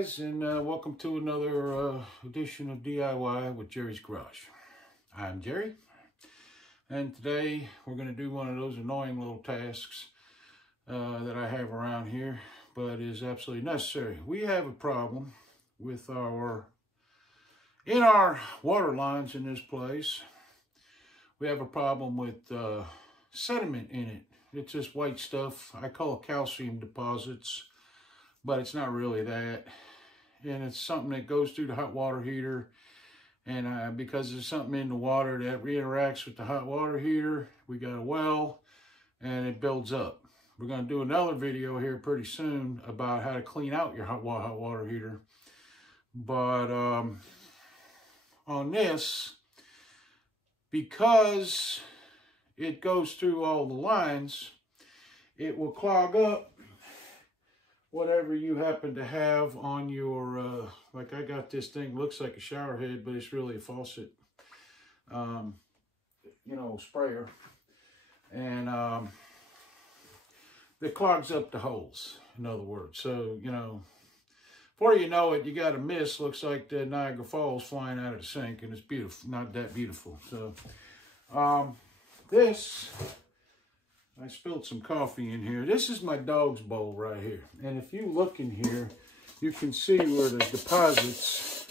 guys, and welcome to another edition of DIY with Jerry's Garage. I'm Jerry, and today we're going to do one of those annoying little tasks that I have around here, but is absolutely necessary. We have a problem with our water lines in this place. We have a problem with sediment in it. It's just white stuff. I call it calcium deposits, but it's not really that. And it's something that goes through the hot water heater. And because there's something in the water that interacts with the hot water heater, we got a well and it builds up. We're going to do another video here pretty soon about how to clean out your hot water heater. But on this, because it goes through all the lines, it will clog up whatever you happen to have on your, like I got this thing, looks like a shower head, but it's really a faucet, you know, sprayer. And it clogs up the holes, in other words. So, you know, before you know it, you got a mist, looks like the Niagara Falls flying out of the sink, and it's beautiful, not that beautiful. So, I spilled some coffee in here. This is my dog's bowl right here. And if you look in here, you can see where the deposits,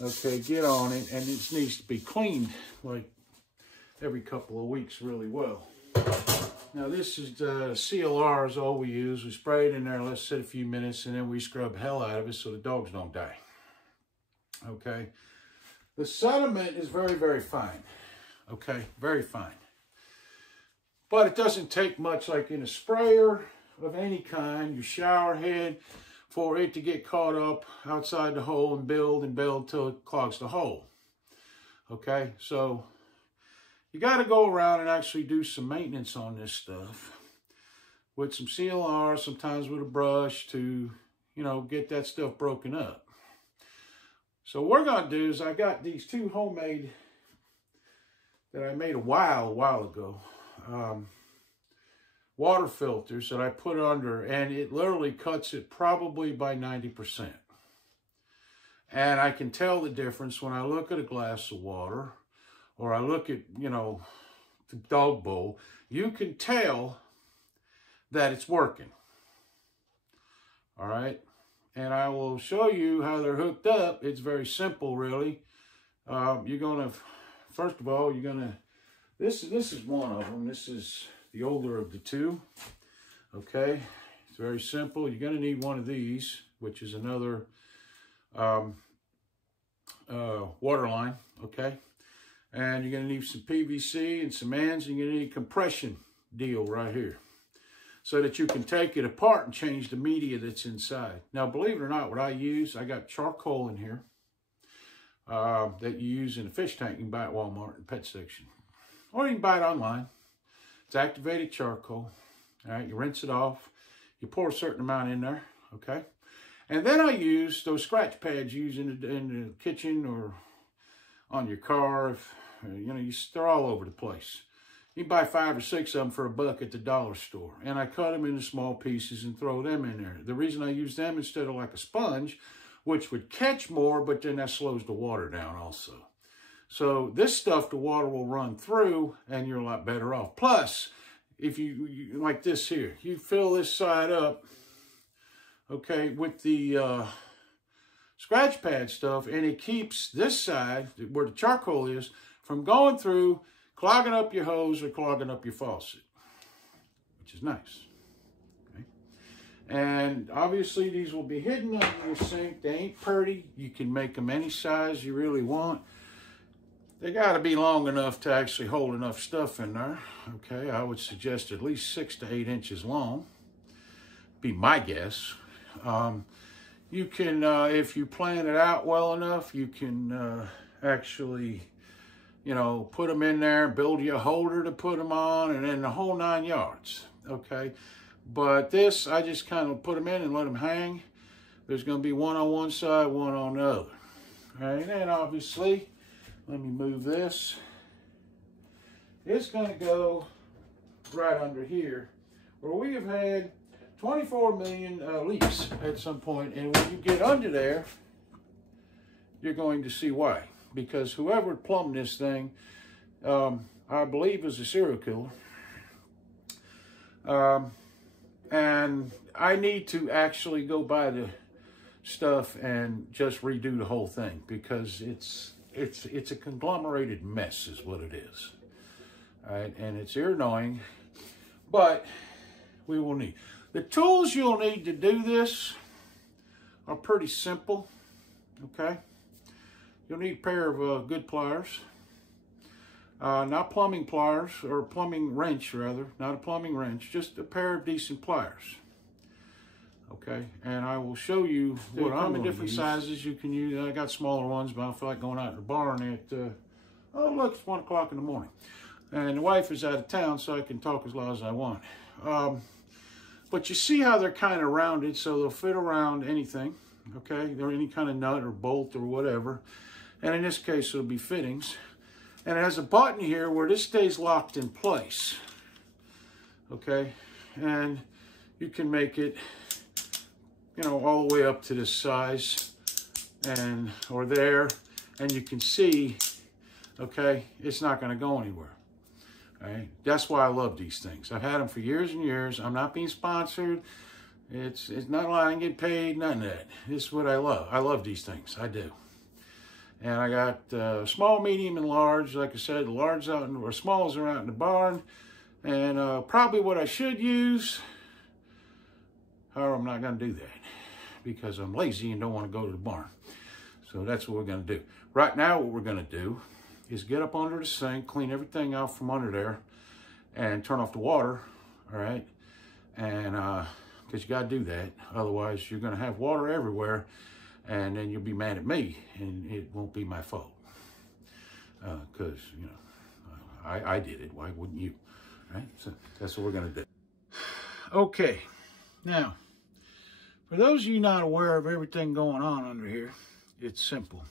okay, get on it. And it needs to be cleaned like every couple of weeks really well. Now this is the CLR is all we use. We spray it in there, let it sit a few minutes, and then we scrub the hell out of it so the dogs don't die. Okay. The sediment is very, very fine. Okay, very fine. But it doesn't take much, like in a sprayer of any kind, your shower head, for it to get caught up outside the hole and build till it clogs the hole. Okay, so you got to go around and actually do some maintenance on this stuff with some CLR, sometimes with a brush to, you know, get that stuff broken up. So what we're going to do is I got these two homemade that I made a while ago. Water filters that I put under, and it literally cuts it probably by 90%. And I can tell the difference when I look at a glass of water or I look at, you know, the dog bowl. You can tell that it's working. All right. And I will show you how they're hooked up. It's very simple, really. You're going to, first of all, you're going to, this is one of them. This is the older of the two. Okay, it's very simple. You're going to need one of these, which is another water line. Okay, and you're going to need some PVC and some ends. And you're going to need a compression deal right here, so that you can take it apart and change the media that's inside. Now, believe it or not, what I use, I got charcoal in here that you use in a fish tank. You can buy at Walmart in the pet section. Or you can buy it online. It's activated charcoal. All right, you rinse it off. You pour a certain amount in there, okay? And then I use those scratch pads you use in the kitchen or on your car. If, you know, they're all over the place. You can buy 5 or 6 of them for $1 at the dollar store. And I cut them into small pieces and throw them in there. The reason I use them instead of like a sponge, which would catch more, but then that slows the water down also. So this stuff, the water will run through and you're a lot better off. Plus, if you like this here, you fill this side up, okay, with the scratch pad stuff, and it keeps this side, where the charcoal is, from going through, clogging up your hose or clogging up your faucet, which is nice. Okay. And obviously these will be hidden under your sink. They ain't pretty. You can make them any size you really want. They got to be long enough to actually hold enough stuff in there. Okay, I would suggest at least 6 to 8 inches long. Be my guess. You can, if you plan it out well enough, you can actually, you know, put them in there, build you a holder to put them on, and then the whole 9 yards. Okay, but this, I just kind of put them in and let them hang. There's going to be one on one side, one on the other. All right, and then obviously, let me move this. It's going to go right under here where we have had 24 million leaks at some point, and when you get under there, you're going to see why. Because whoever plumbed this thing, I believe, is a serial killer. And I need to actually go buy the stuff and just redo the whole thing, because it's a conglomerated mess is what it is. All right, and it's annoying, but we will need. The tools you'll need to do this are pretty simple, okay? You'll need a pair of good pliers. Not plumbing pliers, or plumbing wrench rather, not a plumbing wrench, just a pair of decent pliers. Okay, and I will show you what I'm in different sizes you can use. I got smaller ones, but I don't feel like going out in the barn at, oh look, it's 1 o'clock in the morning. And the wife is out of town, so I can talk as loud as I want. But you see how they're kind of rounded, so they'll fit around anything, okay? They're any kind of nut or bolt or whatever. And in this case, it'll be fittings. And it has a button here where this stays locked in place, okay? And you can make it, you know, all the way up to this size and, or there, and you can see, okay, it's not gonna go anywhere. All right, that's why I love these things. I've had them for years and years. I'm not being sponsored. It's not like I can get paid, none of that. This is what I love. I love these things, I do. And I got small, medium, and large. Like I said, the large out in, or smalls are out in the barn. And probably what I should use, however, I'm not gonna do that because I'm lazy and don't wanna go to the barn. So that's what we're gonna do. Right now, what we're gonna do is get up under the sink, clean everything out from under there, and turn off the water, all right? And, because you gotta do that. Otherwise, you're gonna have water everywhere, and then you'll be mad at me, and it won't be my fault. Because, you know, I did it, why wouldn't you? All right, so that's what we're gonna do. Okay, now, for those of you not aware of everything going on under here, it's simple.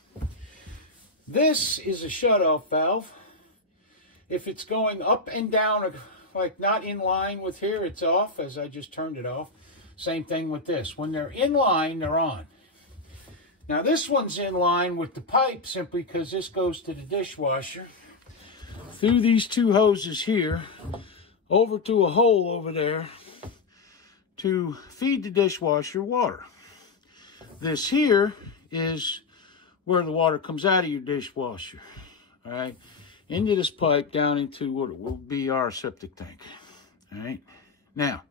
This is a shutoff valve. If it's going up and down, like not in line with here, it's off, as I just turned it off. Same thing with this. When they're in line, they're on. Now this one's in line with the pipe simply because this goes to the dishwasher through these two hoses here, over to a hole over there to feed the dishwasher water. This here is where the water comes out of your dishwasher, all right, into this pipe down into what will be our septic tank, all right. Now,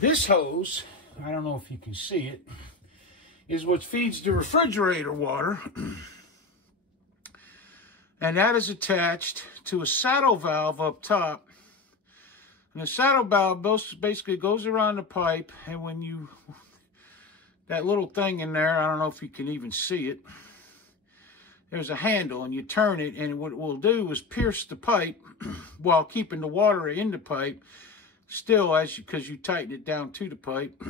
this hose, I don't know if you can see it, is what feeds the refrigerator water, and that is attached to a saddle valve up top. And the saddle valve basically goes around the pipe, and when you, that little thing in there, I don't know if you can even see it, there's a handle, and you turn it, and what it will do is pierce the pipe while keeping the water in the pipe still, because you tighten it down to the pipe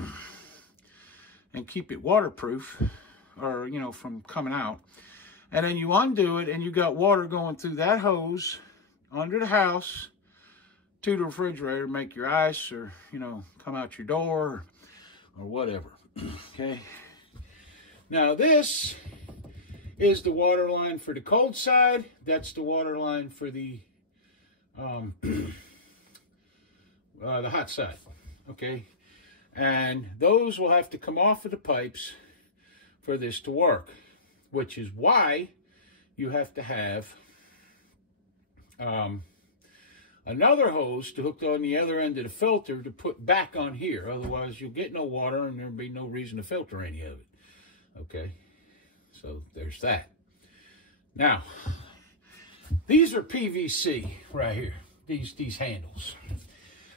and keep it waterproof, or, you know, from coming out. And then you undo it, and you got water going through that hose under the house to the refrigerator, make your ice, or, you know, come out your door, or whatever. Okay. Now this is the water line for the cold side. That's the water line for the hot side, okay? And those will have to come off of the pipes for this to work, which is why you have to have another hose to hook on the other end of the filter to put back on here. Otherwise, you'll get no water and there'll be no reason to filter any of it, okay? So there's that. Now, these are PVC right here, these handles.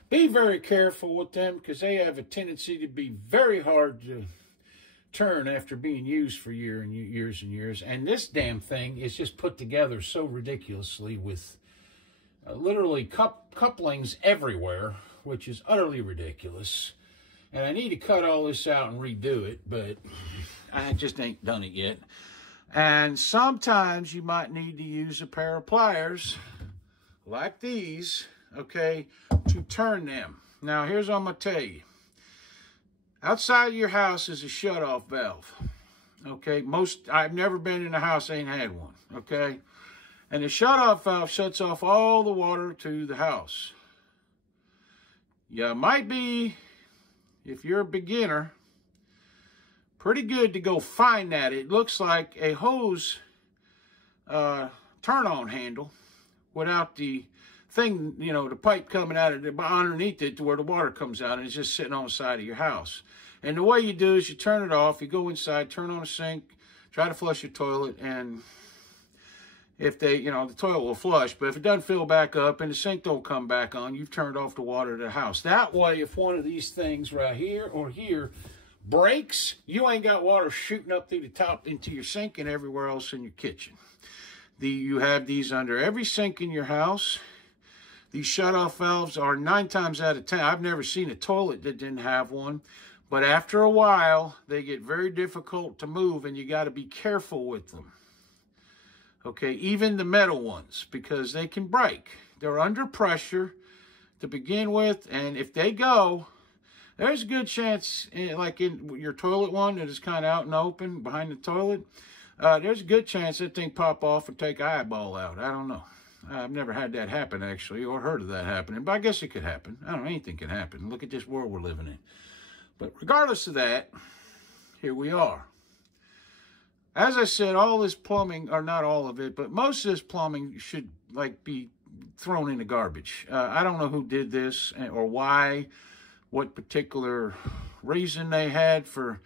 Be very careful with them because they have a tendency to be very hard to turn after being used for years and years. And this damn thing is just put together so ridiculously with literally couplings everywhere, which is utterly ridiculous. And I need to cut all this out and redo it, but I just ain't done it yet. And sometimes you might need to use a pair of pliers like these, okay, to turn them. Now, here's what I'm going to tell you. Outside your house is a shutoff valve. Okay, I've never been in a house that ain't had one. Okay, and the shutoff valve shuts off all the water to the house. Yeah, might be, if you're a beginner, pretty good to go find that. It looks like a hose turn-on handle without the thing, you know, the pipe coming out of underneath it to where the water comes out, and it's just sitting on the side of your house. And the way you do is you turn it off, you go inside, turn on the sink, try to flush your toilet, and if the toilet will flush, but if it doesn't fill back up and the sink don't come back on, you've turned off the water to the house. That way, if one of these things right here or here breaks, you ain't got water shooting up through the top into your sink and everywhere else in your kitchen. You have these under every sink in your house. These shutoff valves are 9 times out of 10. I've never seen a toilet that didn't have one. But after a while, they get very difficult to move, and you got to be careful with them. Okay, even the metal ones, because they can break. They're under pressure to begin with, and if they go, there's a good chance, like in your toilet one that is kind of out and open behind the toilet, there's a good chance that thing pop off and take an eyeball out. I don't know. I've never had that happen, actually, or heard of that happening, but I guess it could happen. I don't know, anything can happen. Look at this world we're living in. But regardless of that, here we are. As I said, all this plumbing, or not all of it, but most of this plumbing should be thrown in the garbage. I don't know who did this or why, what particular reason they had for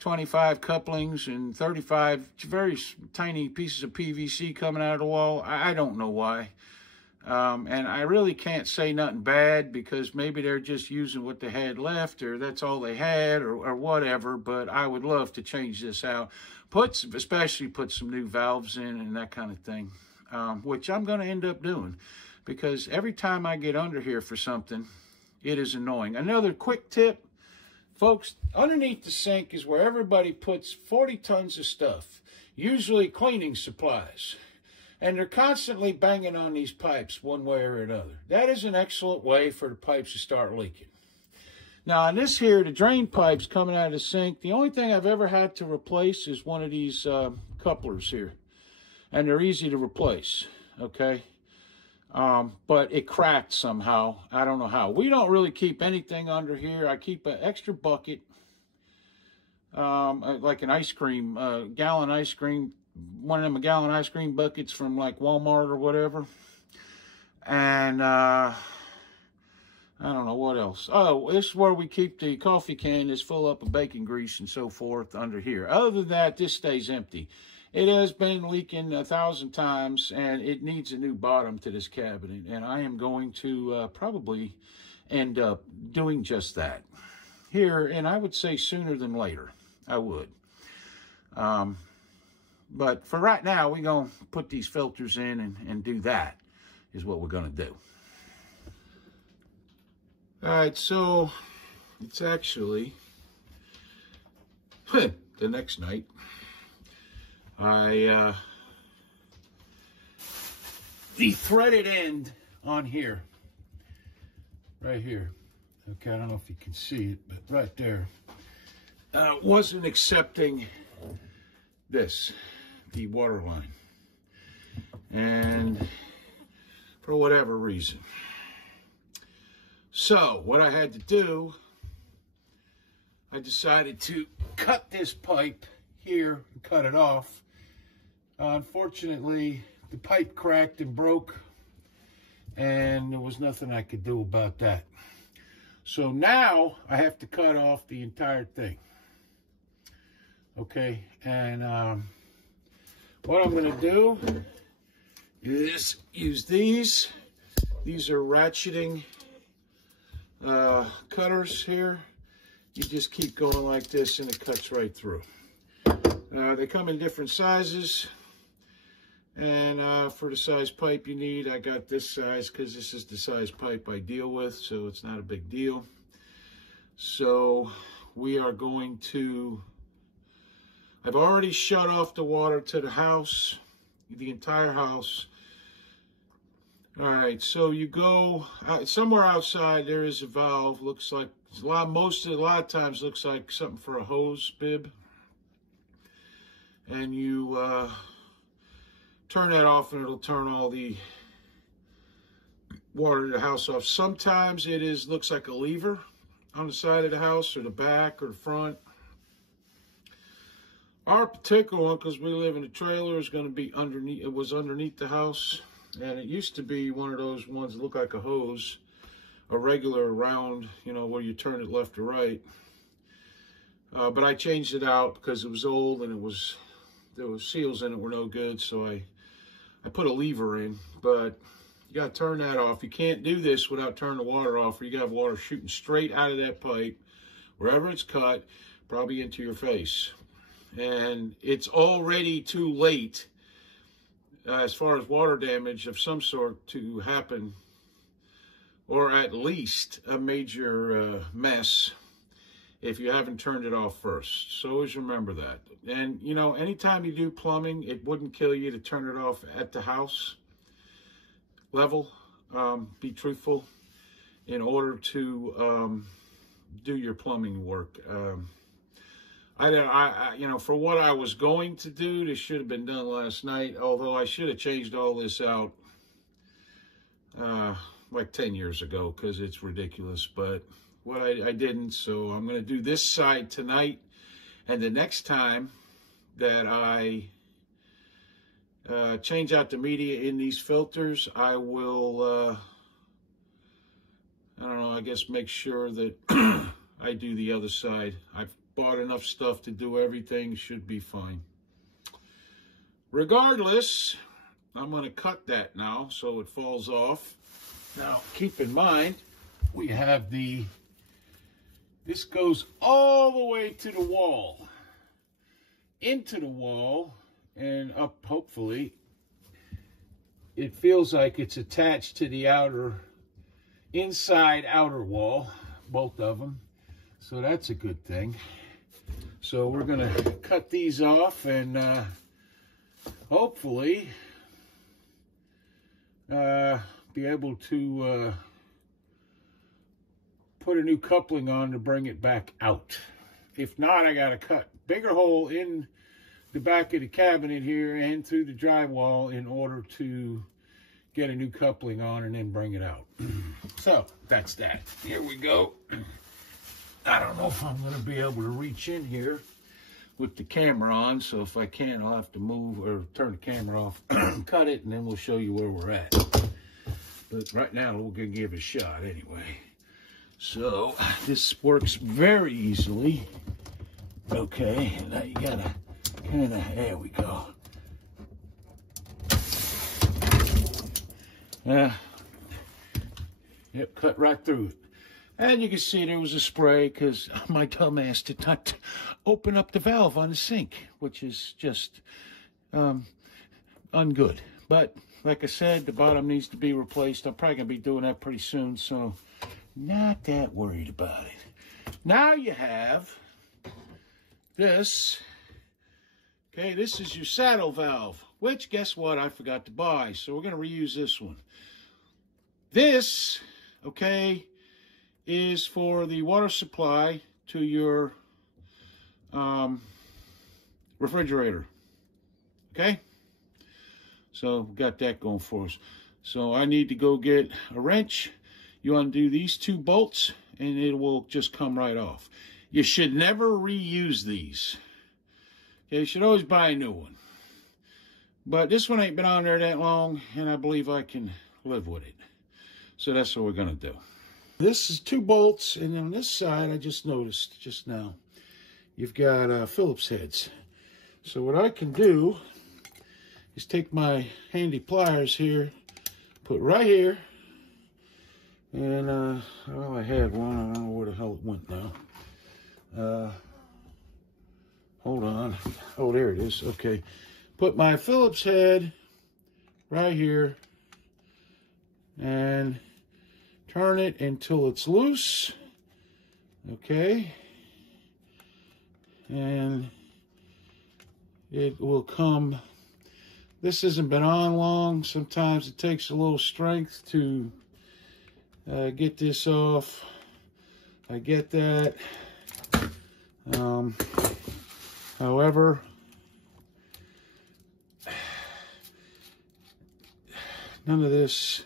25 couplings and 35 very tiny pieces of PVC coming out of the wall. I don't know why. And I really can't say nothing bad, because maybe they're just using what they had left, or that's all they had, or whatever. But I would love to change this out. Especially put some new valves in and that kind of thing, which I'm going to end up doing, because every time I get under here for something, it is annoying. Another quick tip, folks, underneath the sink is where everybody puts 40 tons of stuff, usually cleaning supplies. And they're constantly banging on these pipes one way or another. That is an excellent way for the pipes to start leaking. Now, on this here, the drain pipes coming out of the sink, the only thing I've ever had to replace is one of these couplers here. And they're easy to replace, okay? But it cracked somehow. I don't know how. We don't really keep anything under here. I keep an extra bucket, like an ice cream, gallon ice cream, one of them gallon ice cream buckets from like Walmart or whatever. And I don't know what else. Oh, this is where we keep the coffee can that's full up of bacon grease and so forth under here. Other than that, this stays empty. It has been leaking 1,000 times, and it needs a new bottom to this cabinet. And I am going to probably end up doing just that here. And I would say sooner than later, I would. But for right now, we're going to put these filters in and do that is what we're going to do. All right, so it's actually the next night. The threaded end on here, right here. Okay, I don't know if you can see it, but right there, wasn't accepting this, the water line. And for whatever reason. So what I had to do, I decided to cut this pipe here and cut it off. Unfortunately, the pipe cracked and broke, and there was nothing I could do about that. So now I have to cut off the entire thing. Okay, and what I'm going to do is use these. These are ratcheting cutters here. You just keep going like this and it cuts right through. They come in different sizes, and for the size pipe you need, I got this size because this is the size pipe I deal with, so it's not a big deal. So we are going to, I've already shut off the water to the house, the entire house. All right, so you go somewhere outside, there is a valve, looks like A lot of times looks like something for a hose bib. And you turn that off and it'll turn all the water in the house off. Sometimes looks like a lever on the side of the house or the back or the front. Our particular one, because we live in a trailer, is going to be underneath. It was underneath the house, and it used to be one of those ones that look like a hose, a regular round, you know, where you turn it left or right. But I changed it out because it was old and there was seals in it were no good, so I put a lever in. But you got to turn that off. You can't do this without turning the water off, or you got to have water shooting straight out of that pipe, wherever it's cut, probably into your face. And it's already too late as far as water damage of some sort to happen, or at least a major mess, if you haven't turned it off first. So always remember that. And, you know, anytime you do plumbing, it wouldn't kill you to turn it off at the house level. Be truthful in order to do your plumbing work. You know, for what I was going to do, this should have been done last night, although I should have changed all this out like 10 years ago, because it's ridiculous. But what I didn't, so I'm going to do this side tonight, and the next time that I change out the media in these filters, I will, I don't know, I guess make sure that I do the other side. I've bought enough stuff to do everything, should be fine. Regardless, I'm going to cut that now so it falls off. Now, keep in mind, we have this goes all the way to the wall, into the wall, and up, hopefully. It feels like it's attached to the inside outer wall, both of them. So that's a good thing. So we're going to cut these off and hopefully be able to put a new coupling on to bring it back out. If not, I got to cut bigger hole in the back of the cabinet here and through the drywall in order to get a new coupling on and then bring it out. So that's that. Here we go. I don't know if I'm going to be able to reach in here with the camera on, so if I can, I'll have to move or turn the camera off, cut it, and then we'll show you where we're at. But right now, we're going to give it a shot anyway. So this works very easily. Okay, now you got to kind of, there we go. Yep, cut right through it. And you can see there was a spray because my dumbass did not open up the valve on the sink, which is just ungood. But like I said, the bottom needs to be replaced. I'm probably going to be doing that pretty soon, so not that worried about it. Now you have this. Okay, this is your saddle valve, which, guess what, I forgot to buy. So we're going to reuse this one. This, okay, is for the water supply to your refrigerator. Okay? So we've got that going for us. So I need to go get a wrench. You undo these two bolts and it will just come right off. You should never reuse these. Okay, you should always buy a new one. But this one ain't been on there that long, and I believe I can live with it. So that's what we're going to do. This is two bolts, and on this side, I just noticed just now, you've got Phillips heads. So what I can do is take my handy pliers here, put right here, and, well, I had one. I don't know where the hell it went now. Hold on. Oh, there it is. Okay. Put my Phillips head right here and turn it until it's loose. Okay. And it will come. This hasn't been on long. Sometimes it takes a little strength to get this off. I get that. However, none of this.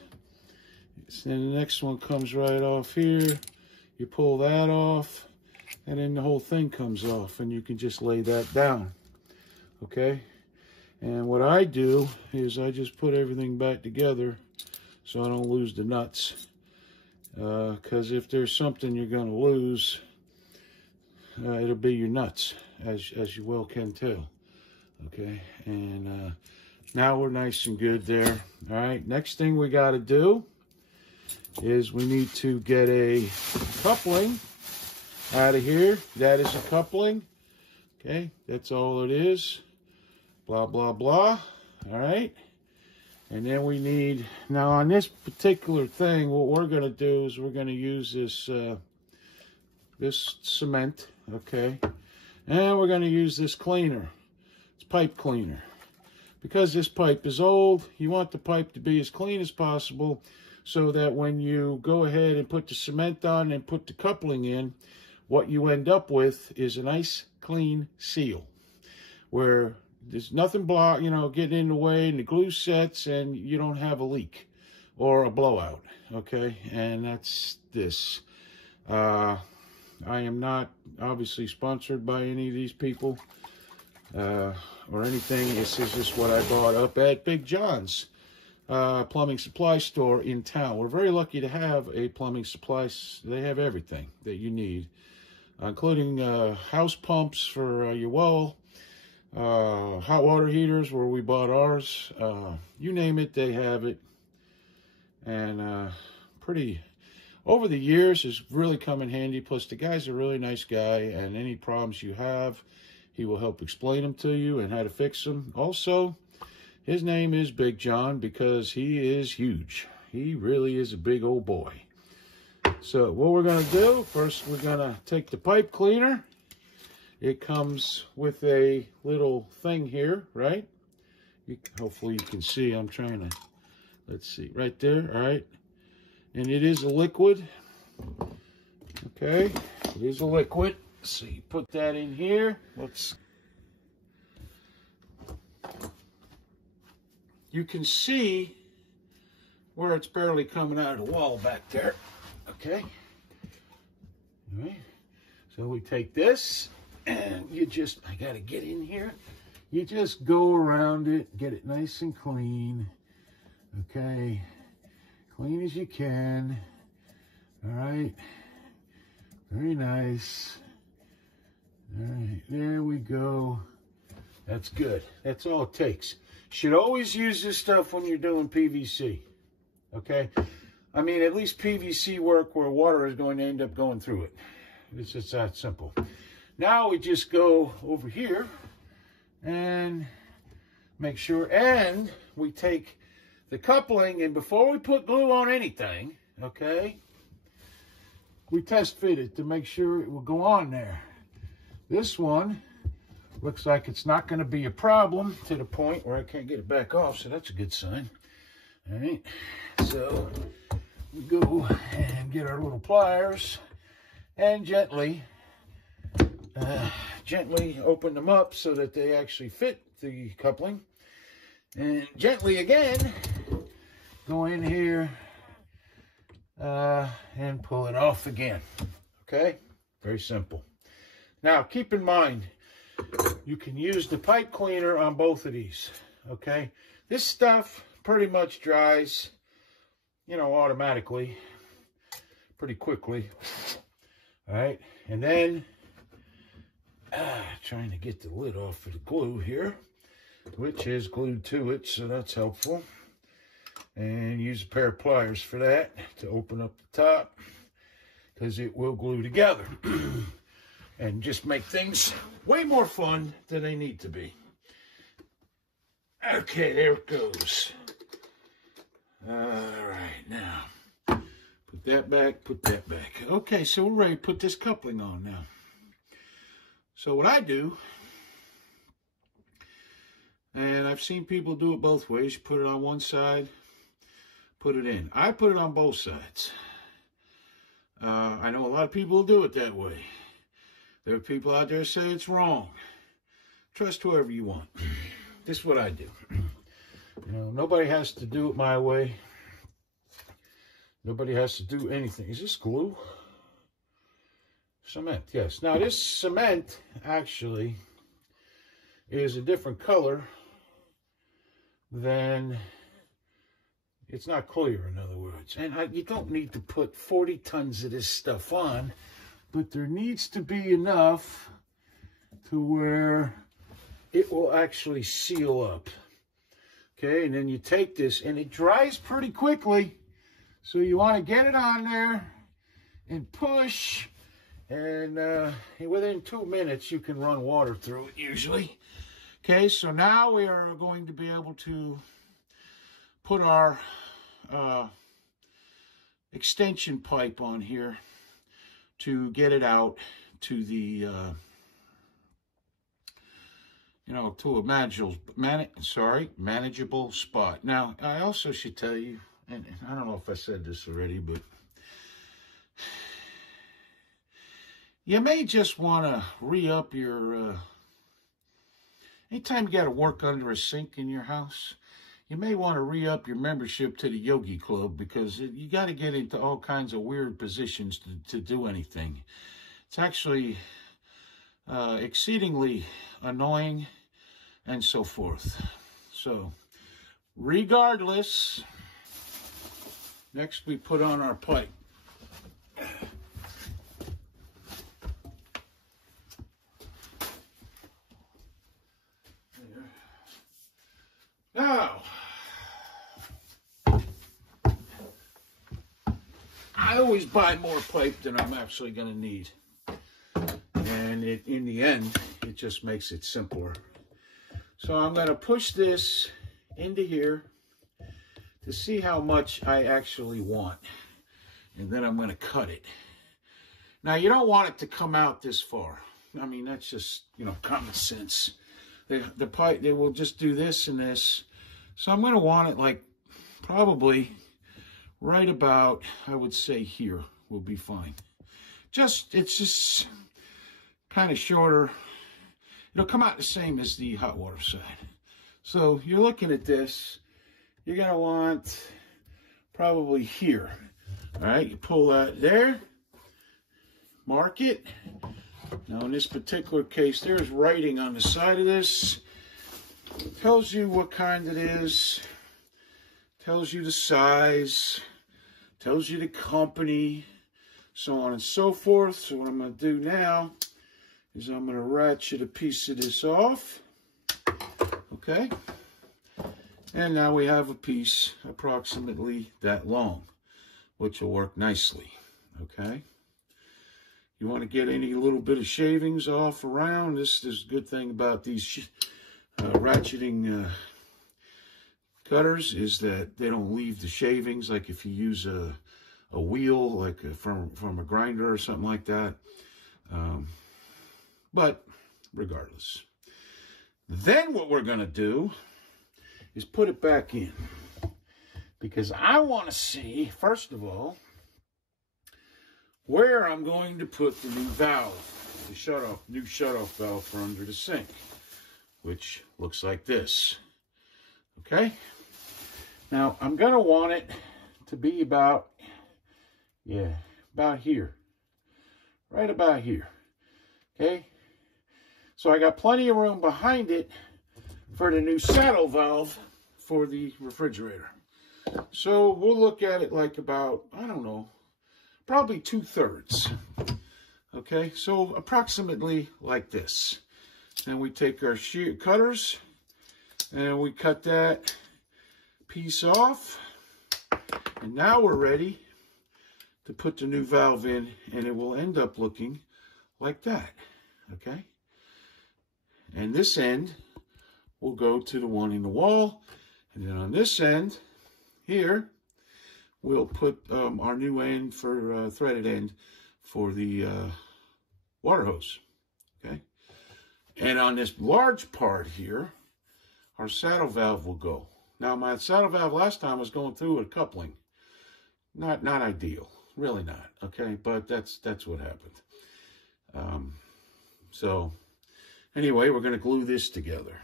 Then the next one comes right off here. You pull that off, and then the whole thing comes off, and you can just lay that down. Okay? And what I do is I just put everything back together so I don't lose the nuts. Because if there's something you're going to lose, it'll be your nuts, as you well can tell. Okay, and now we're nice and good there. All right, next thing we got to do is we need to get a coupling out of here. That is a coupling. Okay, that's all it is. Blah, blah, blah. All right. And then we need, now on this particular thing, what we're going to do is we're going to use this, this cement, okay? And we're going to use this cleaner. It's pipe cleaner. Because this pipe is old, you want the pipe to be as clean as possible so that when you go ahead and put the cement on and put the coupling in, what you end up with is a nice clean seal where there's nothing getting in the way, and the glue sets and you don't have a leak or a blowout, okay? And that's this. I am not obviously sponsored by any of these people or anything. This is just what I bought up at Big John's plumbing supply store in town. We're very lucky to have a plumbing supply. They have everything that you need, including house pumps for your well, hot water heaters where we bought ours, you name it, they have it. And over the years has really come in handy. Plus the guy's a really nice guy, and any problems you have, he will help explain them to you and how to fix them. Also, his name is Big John because he is huge. He really is a big old boy. So what we're going to do, first we're going to take the pipe cleaner. It comes with a little thing here, right? Hopefully you can see. I'm trying to, let's see, right there, all right? And it is a liquid, okay? It is a liquid. So you put that in here. You can see where it's barely coming out of the wall back there, okay? All right, so we take this. And you just, I got to get in here. You just go around it, get it nice and clean. Okay. Clean as you can. All right. Very nice. All right. There we go. That's good. That's all it takes. Should always use this stuff when you're doing PVC. Okay. I mean, at least PVC work where water is going to end up going through it. It's just that simple. Now we just go over here and make sure, and we take the coupling, and before we put glue on anything, okay, we test fit it to make sure it will go on there. This one looks like it's not going to be a problem to the point where I can't get it back off, so that's a good sign. All right, so we go and get our little pliers and gently open them up so that they actually fit the coupling, and gently again go in here and pull it off again. Okay, very simple. Now keep in mind, you can use the pipe cleaner on both of these. Okay, this stuff pretty much dries, you know, automatically pretty quickly. All right, and then trying to get the lid off of the glue here, which is glued to it, so that's helpful. And use a pair of pliers for that to open up the top, because it will glue together and just make things way more fun than they need to be. Okay, there it goes. All right, now put that back, put that back. Okay, so we're ready to put this coupling on now. So what I do, and I've seen people do it both ways, you put it on one side, put it in. I put it on both sides. I know a lot of people do it that way. There are people out there say it's wrong. Trust whoever you want. This is what I do. You know, nobody has to do it my way. Nobody has to do anything. Is this glue? Cement, yes. Now this cement actually is a different color than, it's not clear, in other words. And you don't need to put 40 tons of this stuff on, but there needs to be enough to where it will actually seal up. Okay, and then you take this, and it dries pretty quickly. So you want to get it on there and push, and within 2 minutes you can run water through it usually. Okay, so now we are going to be able to put our extension pipe on here to get it out to the you know, to a manageable spot. Now, I also should tell you, and I don't know if I said this already, but you may just want to re-up your, anytime you got to work under a sink in your house, you may want to re-up your membership to the Yogi Club, because you got to get into all kinds of weird positions to do anything. It's actually exceedingly annoying and so forth. So, regardless, next we put on our pipe. Now, I always buy more pipe than I'm actually going to need. And in the end, it just makes it simpler. So I'm going to push this into here to see how much I actually want. And then I'm going to cut it. Now, you don't want it to come out this far. I mean, that's just, you know, common sense. The pipe, they will just do this and this. So I'm going to want it like probably right about, I would say here will be fine. It's just kind of shorter. It'll come out the same as the hot water side. So you're looking at this, you're going to want probably here. All right, you pull that there, mark it. Now in this particular case, there's writing on the side of this. It tells you what kind it is, tells you the size, tells you the company, so on and so forth. So what I'm going to do now is I'm going to ratchet a piece of this off. Okay. And now we have a piece approximately that long, which will work nicely. Okay. You want to get any little bit of shavings off around. This is a good thing about these ratcheting cutters is that they don't leave the shavings. Like if you use a wheel, like from a grinder or something like that. But regardless. Then what we're going to do is put it back in. Because I want to see, first of all, where I'm going to put the new valve, the new shut-off valve for under the sink, which looks like this. Okay? Now, I'm going to want it to be about here. Right about here. Okay? So I got plenty of room behind it for the new saddle valve for the refrigerator. So we'll look at it like about, I don't know, probably 2/3. Okay, so approximately like this. Then we take our shear cutters and we cut that piece off. And now we're ready to put the new valve in, and it will end up looking like that. Okay, and this end will go to the one in the wall, and then on this end here we'll put our new end for threaded end for the water hose. Okay, and on this large part here our saddle valve will go. Now my saddle valve last time was going through a coupling, not ideal. really not, okay? But that's what happened. So anyway, we're going to glue this together.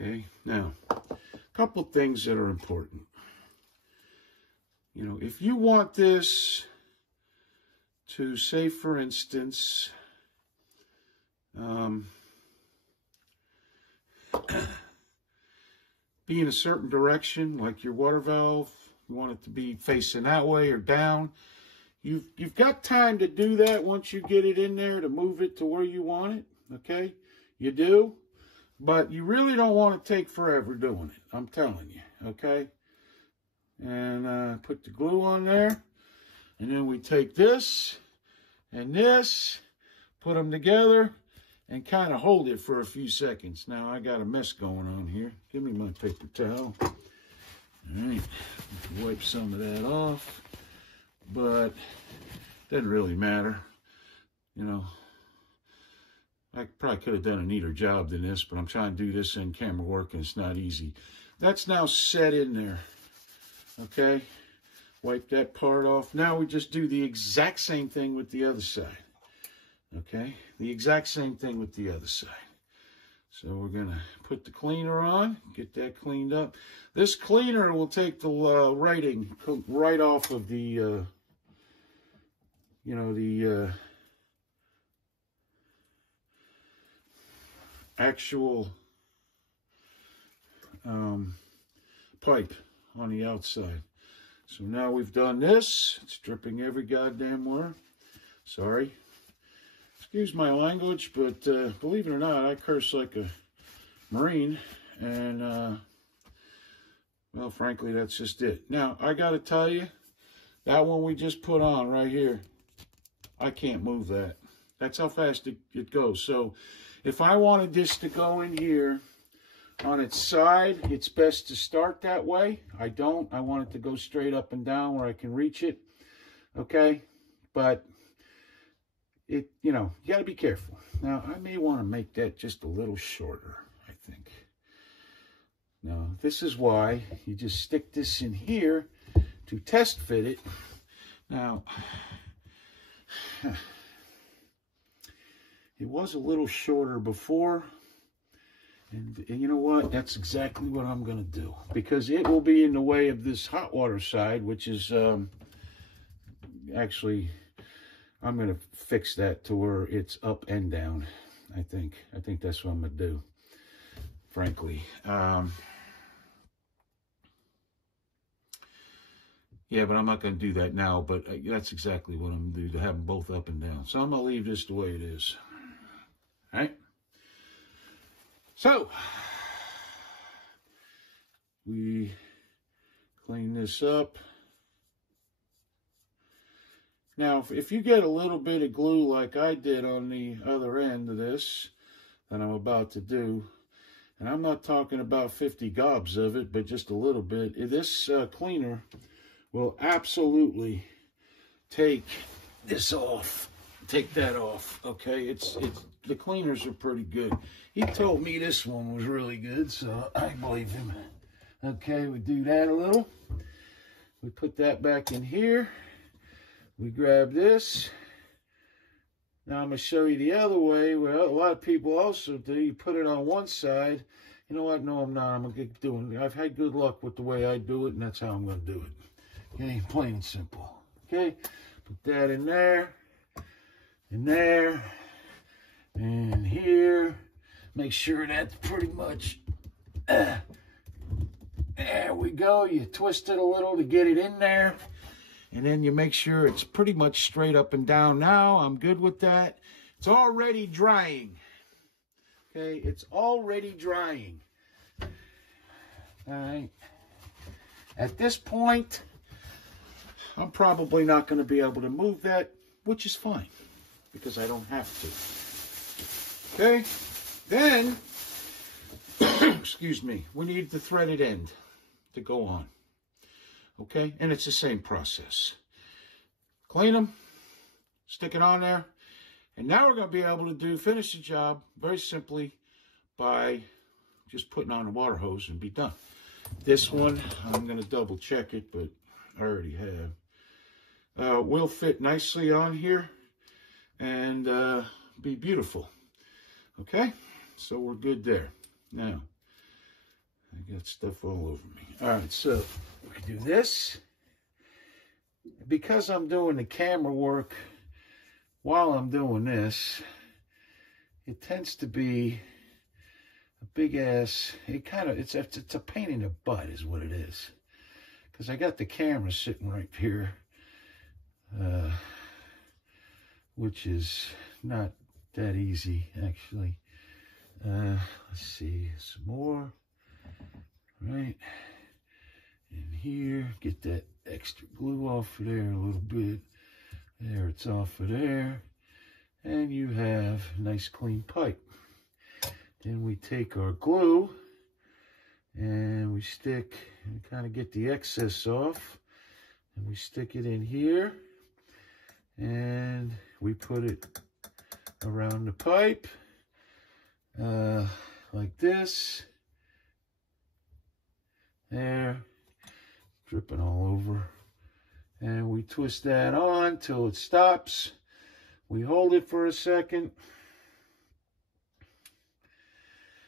Okay, now, a couple of things that are important. You know, if you want this to, say, for instance, be in a certain direction, like your water valve, you want it to be facing that way or down. You've got time to do that once you get it in there to move it to where you want it, okay? You do, but you really don't want to take forever doing it, I'm telling you, okay? And put the glue on there, and then we take this and this, put them together, and kind of hold it for a few seconds. Now, I got a mess going on here. Give me my paper towel. All right, wipe some of that off, but doesn't really matter. You know, I probably could have done a neater job than this, but I'm trying to do this in camera work, and it's not easy. That's now set in there, okay? Wipe that part off. Now we just do the exact same thing with the other side, okay? The exact same thing with the other side. So we're going to put the cleaner on, get that cleaned up. This cleaner will take the writing right off of the, you know, the actual pipe on the outside. So now we've done this. It's dripping every goddamn where. Sorry. Excuse my language, but believe it or not, I curse like a Marine, and well, frankly, that's just it. Now, I got to tell you, that one we just put on right here, I can't move that. That's how fast it goes. So, if I wanted this to go in here on its side, it's best to start that way. I don't. I want it to go straight up and down where I can reach it, okay? But it, you know, you got to be careful. Now, I may want to make that just a little shorter, I think. Now, this is why you just stick this in here to test fit it. Now, it was a little shorter before, and you know what? That's exactly what I'm going to do, because it will be in the way of this hot water side, which is actually... I'm going to fix that to where it's up and down, I think. I think that's what I'm going to do, frankly. Yeah, but I'm not going to do that now, but that's exactly what I'm going to do, to have them both up and down. So I'm going to leave this the way it is. All right? So, we clean this up. Now, if you get a little bit of glue like I did on the other end of this that I'm about to do, and I'm not talking about 50 gobs of it, but just a little bit, this cleaner will absolutely take this off, take that off, okay? The cleaners are pretty good. He told me this one was really good, so I believe him. Okay, we do that a little. We put that back in here. We grab this. Now I'm going to show you the other way, where a lot of people also do. You put it on one side. You know what? No, I'm not. I'm going to get doing it. I've had good luck with the way I do it, and that's how I'm going to do it. Okay, plain and simple. Okay, put that in there, and here. Make sure that's pretty much, there we go. You twist it a little to get it in there. And then you make sure it's pretty much straight up and down. Now, I'm good with that. It's already drying. Okay, it's already drying. All right. At this point, I'm probably not going to be able to move that, which is fine, because I don't have to. Okay, then, excuse me, we need the threaded end to go on. Okay, and it's the same process. Clean them, stick it on there, and now we're going to be able to finish the job very simply by just putting on a water hose and be done. This one, I'm going to double check it, but I already have. will fit nicely on here and be beautiful. Okay, so we're good there. Now, I got stuff all over me. All right, so we do this. Because I'm doing the camera work while I'm doing this, it tends to be a big ass, it's a pain in the butt is what it is. Because I got the camera sitting right here, which is not that easy, actually. Let's see, some more, right? In here, get that extra glue off of there a little bit. There, it's off of there. And you have a nice clean pipe. Then we take our glue and we stick and kind of get the excess off. And we stick it in here. And we put it around the pipe like this. There, dripping all over. And we twist that on till it stops. We hold it for a second.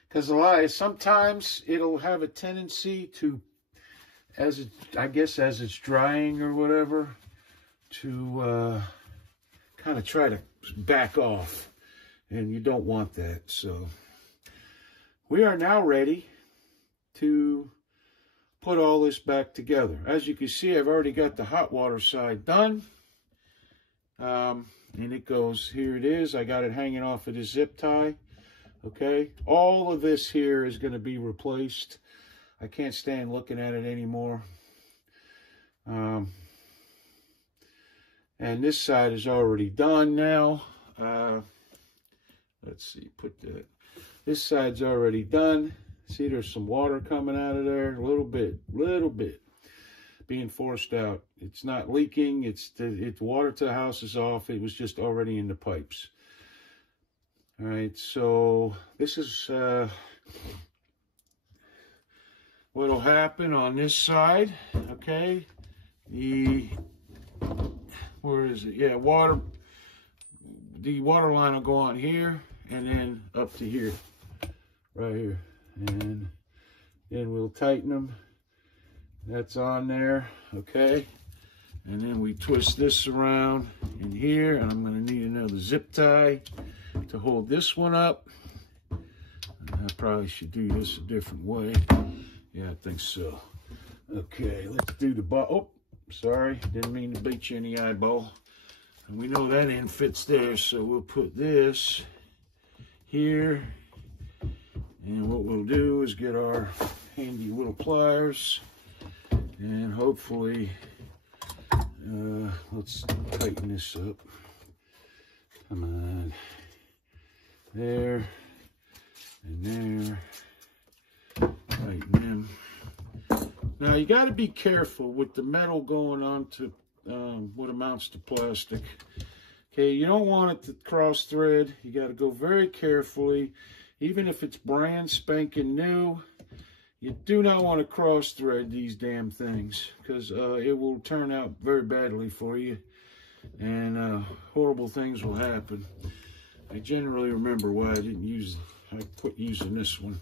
Because sometimes it'll have a tendency to, I guess as it's drying or whatever, to kind of try to back off. And you don't want that. So we are now ready to put all this back together. As you can see, I've already got the hot water side done. And it goes, here it is. I got it hanging off of the zip tie. Okay. All of this here is going to be replaced. I can't stand looking at it anymore. And this side is already done now. Let's see, this side's already done. See, there's some water coming out of there, a little bit, being forced out. It's not leaking. It's water to the house is off. It was just already in the pipes. All right, so this is what'll happen on this side. Okay, where is it? Yeah, the water line will go on here and then up to here, right here. And then we'll tighten them. That's on there, okay? And then we twist this around in here, and I'm going to need another zip tie to hold this one up. I probably should do this a different way. Yeah, I think so. Okay, let's do the oh, sorry, didn't mean to beat you in the eyeball. And we know that end fits there, so we'll put this here. And what we'll do is get our handy little pliers and hopefully, let's tighten this up. Come on. There and there. Tighten them. Now you got to be careful with the metal going onto what amounts to plastic. Okay, you don't want it to cross thread. You got to go very carefully. Even if it's brand spanking new, you do not want to cross thread these damn things because it will turn out very badly for you and horrible things will happen. I generally remember why I quit using this one.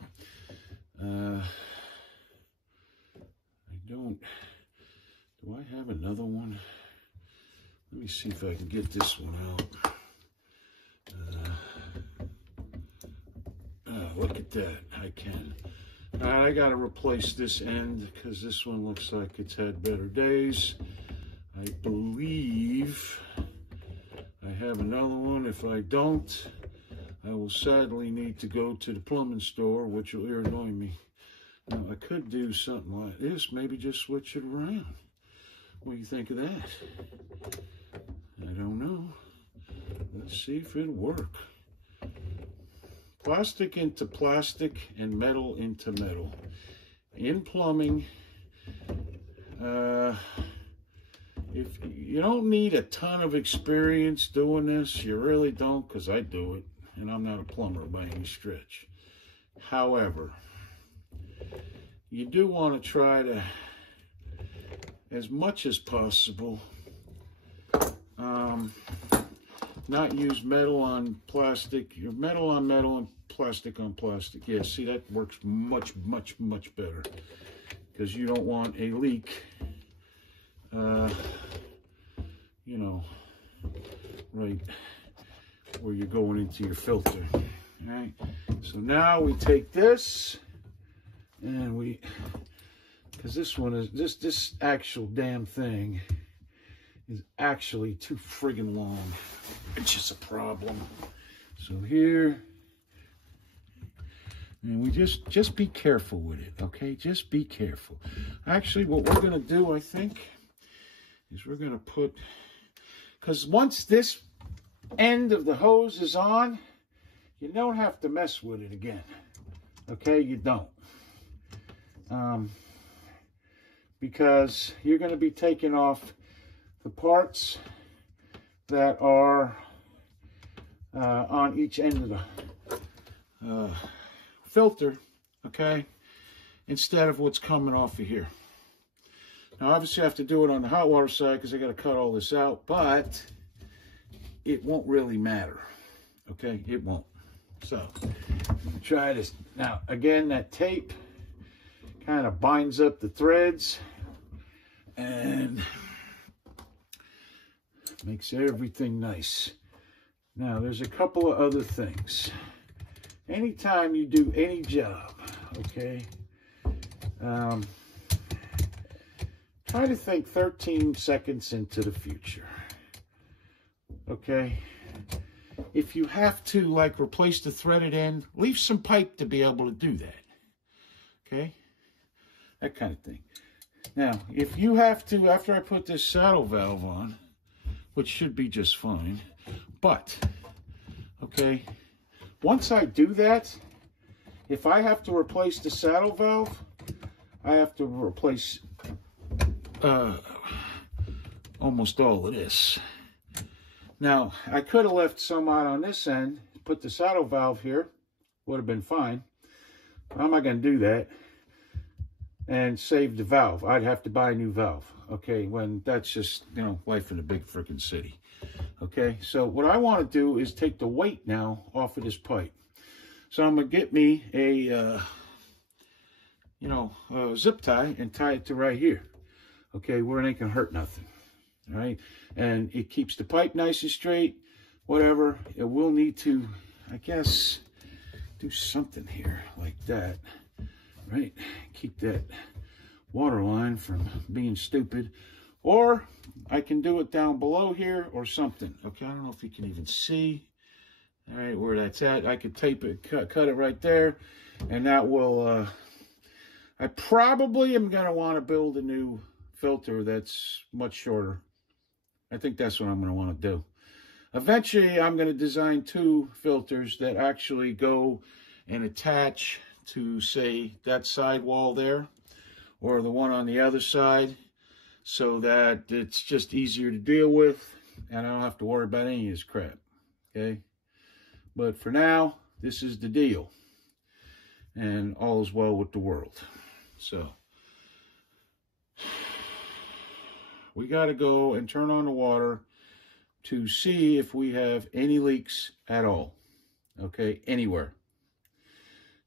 Do I have another one? Let me see if I can get this one out. Look at that, I can. I gotta replace this end because this one looks like it's had better days. I believe I have another one. If I don't, I will sadly need to go to the plumbing store, which will annoy me. Now, I could do something like this, maybe just switch it around. What do you think of that? I don't know. Let's see if it'll work. Plastic into plastic and metal into metal. In plumbing, if you don't need a ton of experience doing this, you really don't, because I do it, and I'm not a plumber by any stretch. However, you do want to try to, as much as possible, Not use metal on plastic, metal on metal and plastic on plastic. Yeah, see, that works much, much, much better, because you don't want a leak, you know, right where you're going into your filter. All right, so now we take this and we, because this one is, this actual damn thing is actually too friggin' long, which is a problem. So here, and we just be careful with it, okay? Just be careful. Actually, what we're gonna do, I think, is we're gonna put, because once this end of the hose is on, you don't have to mess with it again, okay? You don't. Because you're gonna be taking off the parts that are on each end of the filter, okay, instead of what's coming off of here. Now, obviously, I have to do it on the hot water side because I got to cut all this out, but it won't really matter, okay? It won't. So, try this. Now, again, that tape kind of binds up the threads and makes everything nice. Now, there's a couple of other things. Anytime you do any job, okay, try to think 13 seconds into the future, okay? If you have to, like, replace the threaded end, leave some pipe to be able to do that, okay? That kind of thing. Now, if you have to, after I put this saddle valve on, which should be just fine, but, okay, once I do that, if I have to replace the saddle valve, I have to replace almost all of this. Now, I could have left some out on this end, put the saddle valve here, would have been fine. But I'm not going to do that and save the valve. I'd have to buy a new valve, okay, when that's just, you know, life in a big freaking city. Okay, so what I want to do is take the weight now off of this pipe. So I'm going to get me a, zip tie and tie it to right here. Okay, where it ain't going to hurt nothing. All right, and it keeps the pipe nice and straight, whatever. It will need to, I guess, do something here like that, right? Keep that water line from being stupid. Or I can do it down below here or something. Okay, I don't know if you can even see. All right, where that's at. I could tape it, cut it right there. And that will, I probably am going to want to build a new filter that's much shorter. I think that's what I'm going to want to do. Eventually, I'm going to design 2 filters that actually go and attach to, say, that side wall there, or the one on the other side, so that it's just easier to deal with, and I don't have to worry about any of this crap, okay? But for now, this is the deal, and all is well with the world. So, we got to go and turn on the water to see if we have any leaks at all, okay, anywhere.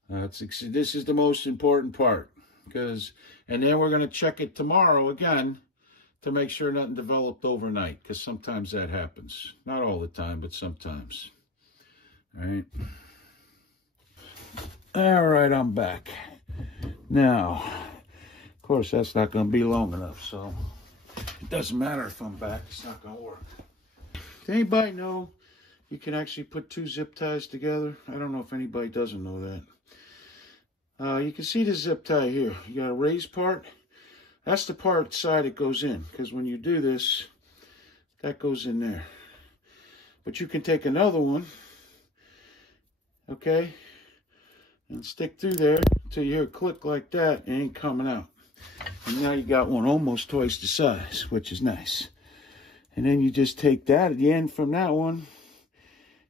This is the most important part, and then we're going to check it tomorrow again to make sure nothing developed overnight, because sometimes that happens. Not all the time, but sometimes. All right. All right, I'm back. Now, of course, that's not going to be long enough, so it doesn't matter if I'm back. It's not going to work. Does anybody know you can actually put 2 zip ties together? I don't know if anybody doesn't know that. You can see the zip tie here. You got a raised part. That's the part side it goes in, because when you do this, that goes in there. But you can take another one, okay, and stick through there until you hear a click like that. It ain't coming out. And now you got one almost twice the size, which is nice. And then you just take that at the end from that one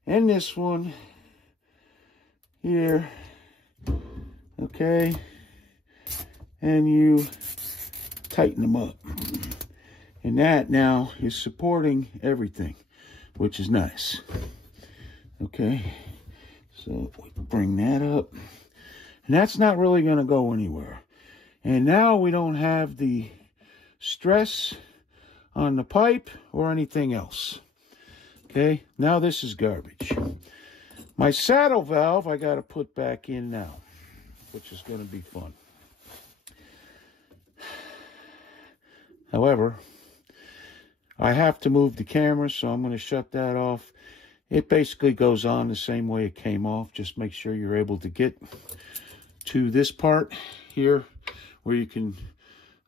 and this one here, okay, and you tighten them up. And that now is supporting everything, which is nice. Okay, so we bring that up. And that's not really going to go anywhere. And now we don't have the stress on the pipe or anything else. Okay, now this is garbage. My saddle valve I got to put back in now, which is going to be fun. However, I have to move the camera, so I'm going to shut that off. It basically goes on the same way it came off. Just make sure you're able to get to this part here where you can,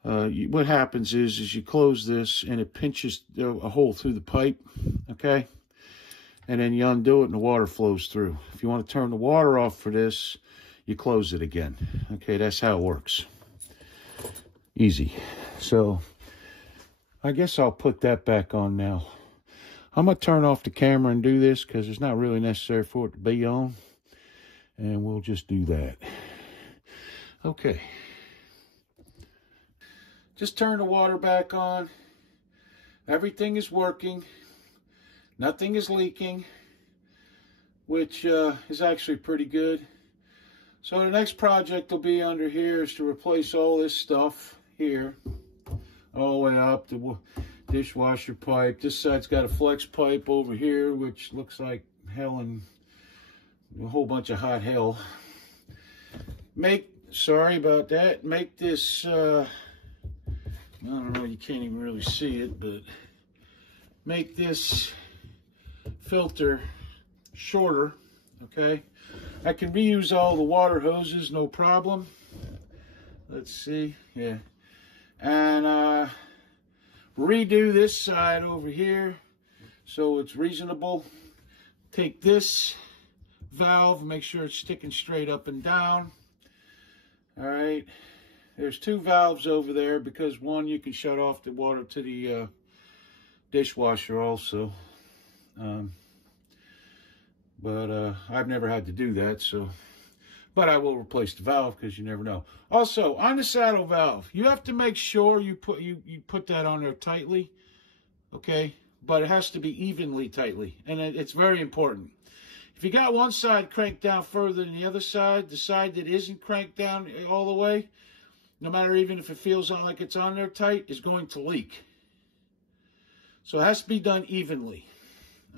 what happens is you close this and it pinches a hole through the pipe, okay? And then you undo it and the water flows through. If you want to turn the water off for this, you close it again. Okay, that's how it works. Easy. So I guess I'll put that back on now. I'm going to turn off the camera and do this because it's not really necessary for it to be on. And we'll just do that. Okay. Just turn the water back on. Everything is working. Nothing is leaking, which is actually pretty good. So the next project will be under here is to replace all this stuff here. All the way up the dishwasher pipe. This side's got a flex pipe over here, which looks like hell and a whole bunch of hot hell. Sorry about that. Make this, I don't know, you can't even really see it, but make this filter shorter, okay? I can reuse all the water hoses, no problem. Let's see, yeah. And redo this side over here so it's reasonable. Take this valve, make sure it's sticking straight up and down. All right, there's two valves over there because one, you can shut off the water to the dishwasher also. But I've never had to do that, so. But I will replace the valve because you never know. Also, on the saddle valve, you have to make sure you put that on there tightly, okay? But it has to be evenly tightly, and it's very important. If you got one side cranked down further than the other side, the side that isn't cranked down all the way, no matter even if it feels like it's on there tight, is going to leak. So it has to be done evenly,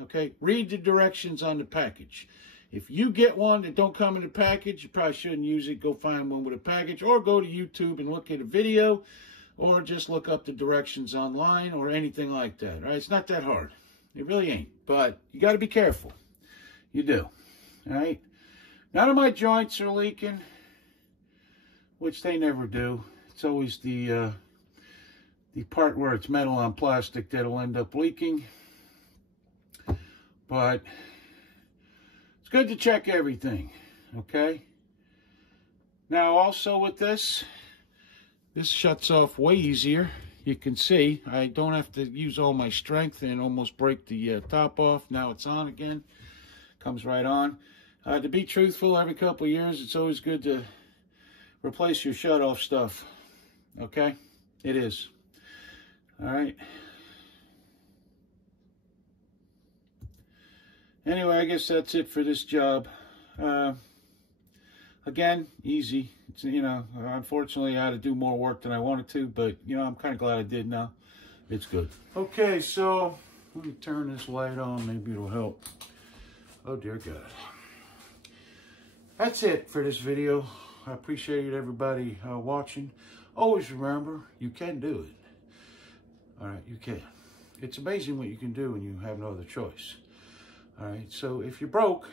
okay? Read the directions on the package. If you get one that don't come in a package, you probably shouldn't use it. Go find one with a package, or go to YouTube and look at a video, or just look up the directions online or anything like that, right? It's not that hard. It really ain't, but you got to be careful. You do, all right? None of my joints are leaking, which they never do. It's always the part where it's metal on plastic that'll end up leaking. But it's good to check everything, okay? Now, also with this shuts off way easier. You can see I don't have to use all my strength and almost break the top off. Now it's on again. Comes right on. To be truthful, every couple of years, it's always good to replace your shut-off stuff, okay? It is. All right. Anyway, I guess that's it for this job. Again, easy. It's, you know, unfortunately, I had to do more work than I wanted to, but, you know, I'm kind of glad I did now. It's good. Okay, so let me turn this light on. Maybe it'll help. Oh, dear God. That's it for this video. I appreciate everybody watching. Always remember, you can do it. All right, you can. It's amazing what you can do when you have no other choice. All right, so if you're broke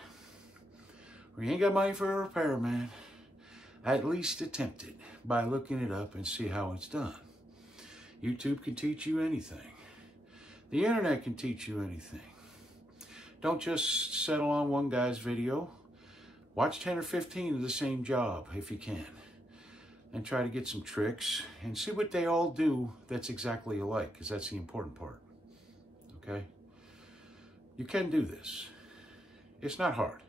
or you ain't got money for a repairman, at least attempt it by looking it up and see how it's done. YouTube can teach you anything. The internet can teach you anything. Don't just settle on one guy's video. Watch 10 or 15 of the same job if you can. And try to get some tricks and see what they all do that's exactly alike, because that's the important part. Okay? You can do this. It's not hard.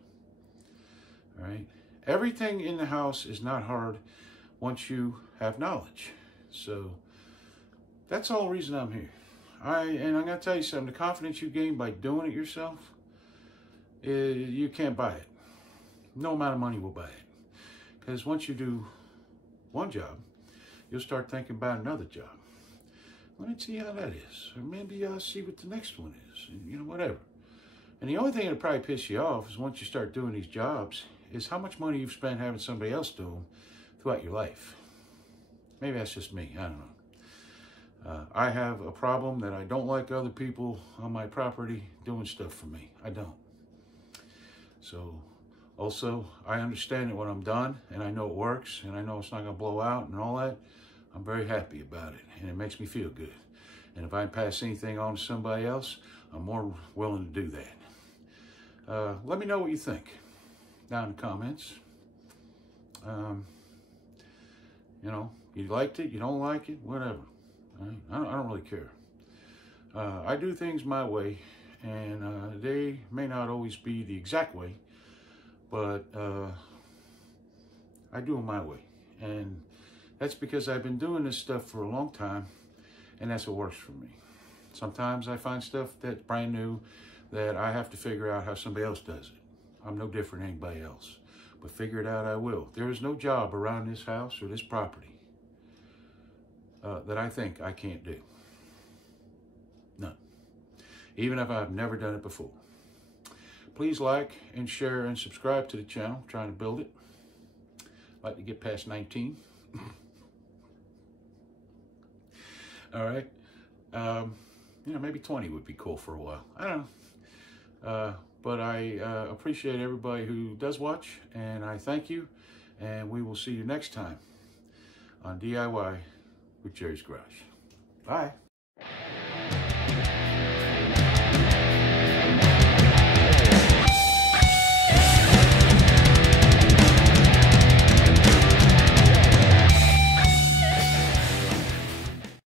All right? Everything in the house is not hard once you have knowledge. So that's the whole reason I'm here. And I'm going to tell you something, the confidence you gain by doing it yourself, you can't buy it. No amount of money will buy it. Because once you do one job, you'll start thinking about another job. Let me see how that is. Or maybe I'll see what the next one is. You know, whatever. And the only thing that'll probably piss you off is once you start doing these jobs is how much money you've spent having somebody else do them throughout your life. Maybe that's just me. I don't know. I have a problem that I don't like other people on my property doing stuff for me. I don't. So, also, I understand that when I'm done and I know it works and I know it's not going to blow out and all that, I'm very happy about it and it makes me feel good. And if I pass anything on to somebody else, I'm more willing to do that. Let me know what you think down in the comments. You know, you liked it, you don't like it, whatever. Right? I don't really care. I do things my way, and they may not always be the exact way, but I do them my way. And that's because I've been doing this stuff for a long time, and that's what works for me. Sometimes I find stuff that's brand new that I have to figure out how somebody else does it. I'm no different than anybody else, but figure it out I will. There is no job around this house or this property that I think I can't do. None. Even if I've never done it before. Please like and share and subscribe to the channel. I'm trying to build it. I'd like to get past 19. All right. You know, maybe 20 would be cool for a while. I don't know. But I appreciate everybody who does watch, and I thank you. And we will see you next time on DIY with Jerry's Garage. Bye.